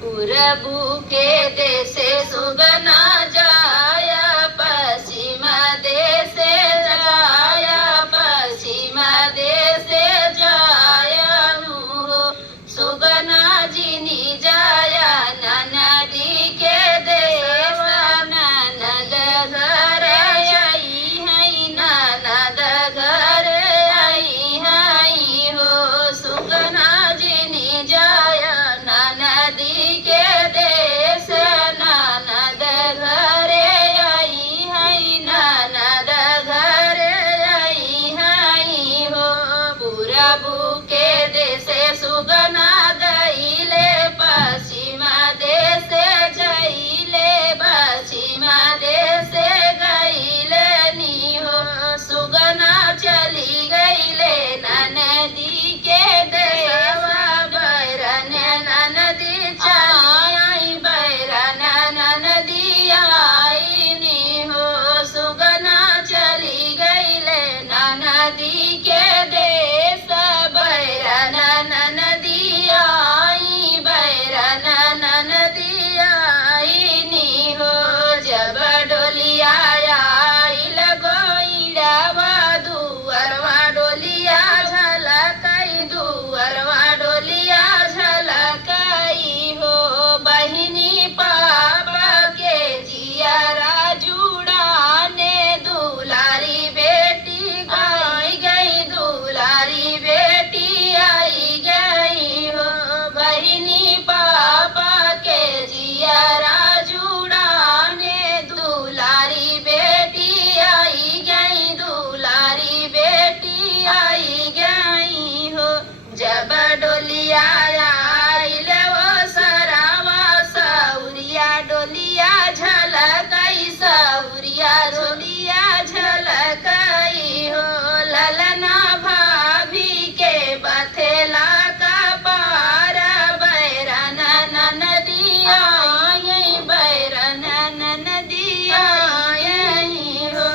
पूरबू के देशे सुगना जाया पश्चिम देशे जाया पश्चिम देशे जाया नु सुगना जिनी जाया ननदी के देश ननद घर आई है ननद घर आई है हो सुगना जिनी जाया ननदी के देश ननद घर आई है ननद घर आई है हो पूरबू के देशे सुगना गईले पश्चिम देशे जईले पश्चिम देशे गईले नी हो सुगना चली गईले ननदी के देश बैरन ननदी चली बैरन ननदी आई नी हो सुगना चली गईले ननदी के देश बैरन ननदी आई बैरन ननदी आई नी हो जब डोलिया आइल गोइड़वा दुअरवा डोलिया झलकई दुअरवा डोलिया झलकई हो बहिनी पापा के जियारा जुड़ाने दुलारी बेटी आई गई दुलारी बेटी आई गई हो बहिनी पापा के जियारा जुड़ाने दुलारी बेटी आई गई दुलारी बेटी आई गई हो जब डोलिया आइल वो सरावा सौरिया डोलिया झलकई सौरिया डोलिया झलकई हो ललना भाभी के बथेला का पार बैरन ननदी आई बैरन ननदी आई हो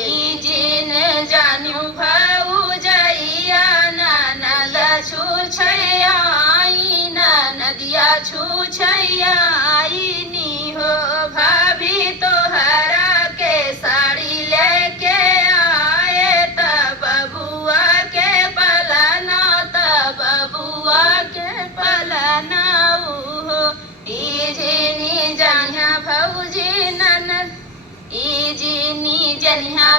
ई जिन जान्यू भाऊ जइया ननद छुछैयाई ननदिया छुछैयाई नी हो भाभी तोहरा के साड़ी लेके आए तब बबुआ के पलना तब बबुआ के पलना हो ई जिनी जनिया भौजी ननद ई जिनी जनिया